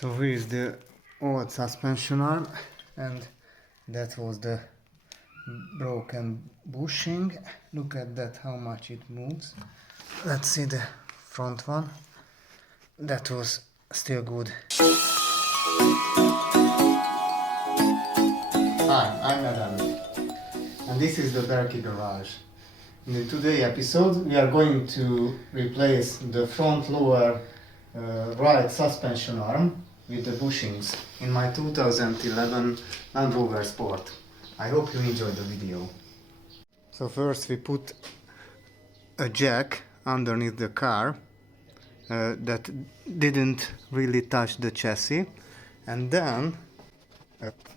So here is the old suspension arm, and that was the broken bushing. Look at that, how much it moves. Let's see the front one. That was still good. Hi, I'm Adam, and this is the Berkey garage. In the today's episode, we are going to replace the front lower right suspension arm with the bushings in my 2011 Land Rover Sport. I hope you enjoyed the video. So first we put a jack underneath the car that didn't really touch the chassis, and then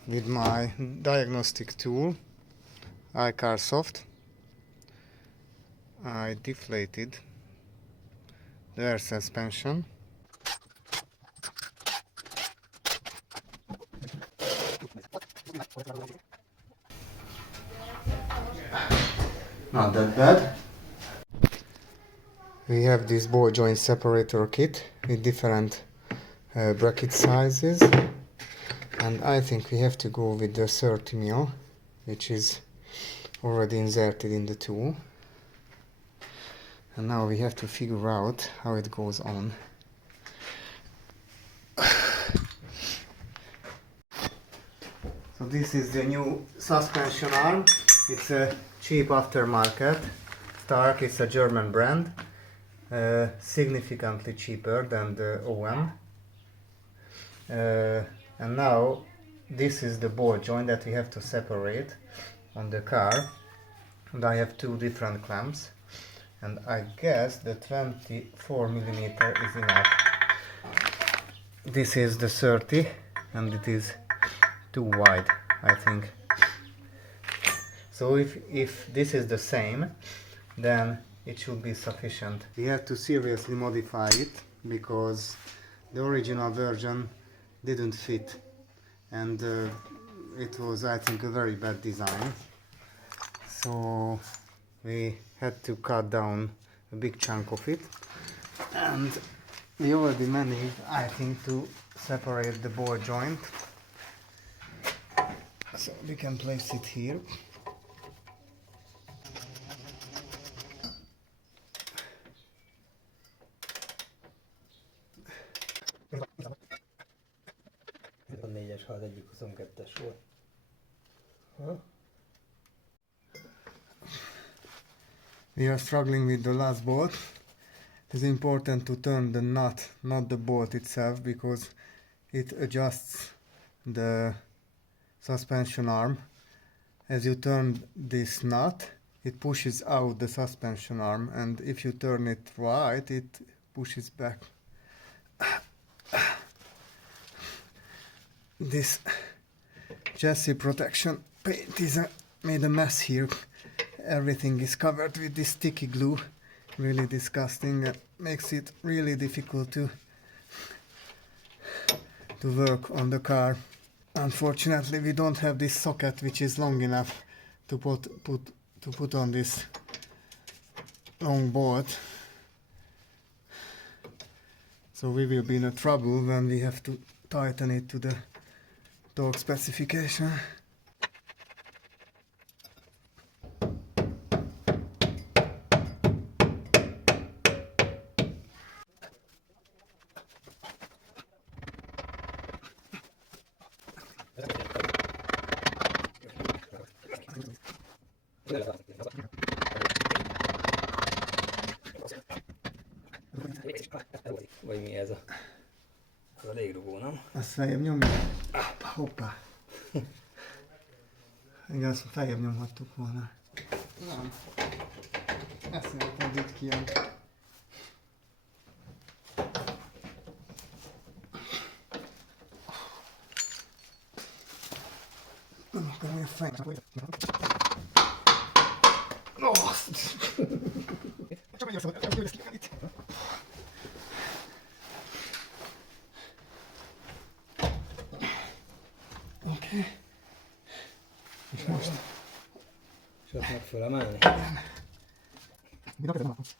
with my diagnostic tool iCarSoft I deflated the air suspension. Not that bad. We have this ball joint separator kit with different bracket sizes, and I think we have to go with the 30mm, which is already inserted in the tool. And now we have to figure out how it goes on. So this is the new suspension arm. It's a cheap aftermarket. Stark, it's a German brand. Significantly cheaper than the OM. And now this is the ball joint that we have to separate on the car. And I have two different clamps. And I guess the 24mm is enough. This is the 30 and it is too wide, I think. So if this is the same, then it should be sufficient. We have to seriously modify it because the original version didn't fit, and it was, I think, a very bad design. So we had to cut down a big chunk of it, and we already managed, I think, to separate the ball joint. So we can place it here. We are struggling with the last bolt. It's important to turn the nut, not the bolt itself, because it adjusts the suspension arm. As you turn this nut, it pushes out the suspension arm, and if you turn it right, it pushes back. This chassis protection paint is made a mess here. Everything is covered with this sticky glue. Really disgusting. It makes it really difficult to work on the car. Unfortunately, we don't have this socket which is long enough to put on this long bolt. So we will be in a trouble when we have to tighten it to the torque specification. Vagy mi ez a légrugó, nem? Ezt feljebb nyomjuk? Hoppá! Igen, azt feljebb nyomhattuk volna. Nem. Ezt nem itt kijön. Nem akarom, hogy a fejnek. Csak egy országot, hogy ezt kijön itt. Oké. És most? És azt meg fölemelni? Mit akarod, nem akarsz?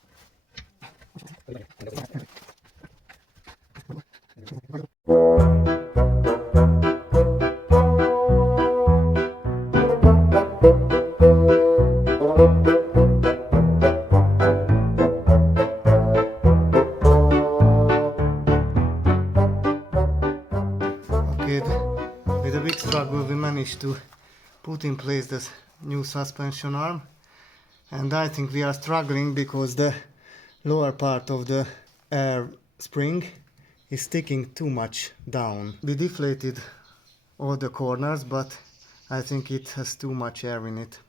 With a big struggle we managed to put in place this new suspension arm, and I think we are struggling because the lower part of the air spring is sticking too much down. We deflated all the corners, but I think it has too much air in it.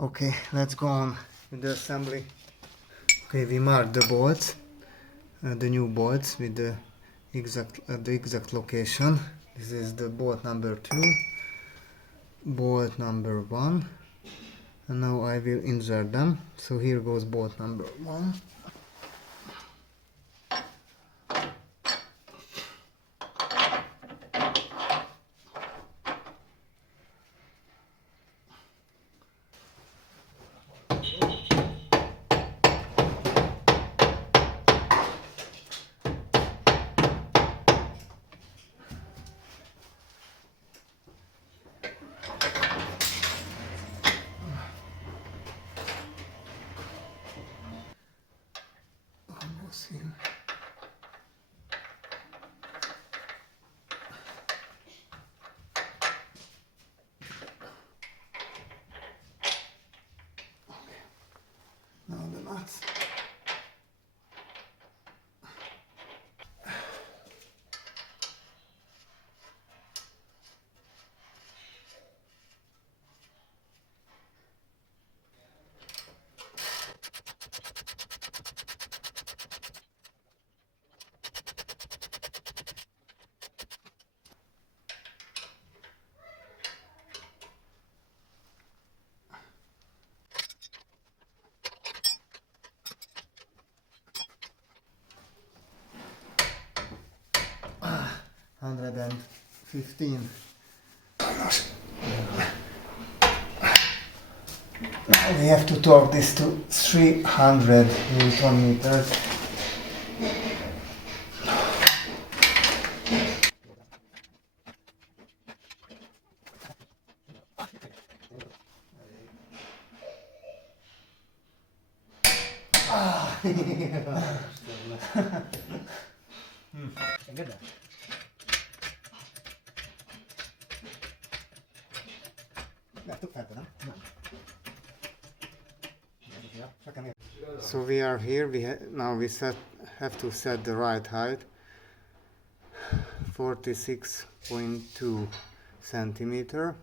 Okay, let's go on with the assembly. Okay, we marked the bolts, the new bolts with the exact location. This is the bolt number 2, bolt number 1, and now I will insert them. So here goes bolt number 1. Almost here. Now the nuts. Ah, 115. Now we have to torque this to 300 Newton meters. So we are here. Now we have to set the right height, 46.2 centimeter.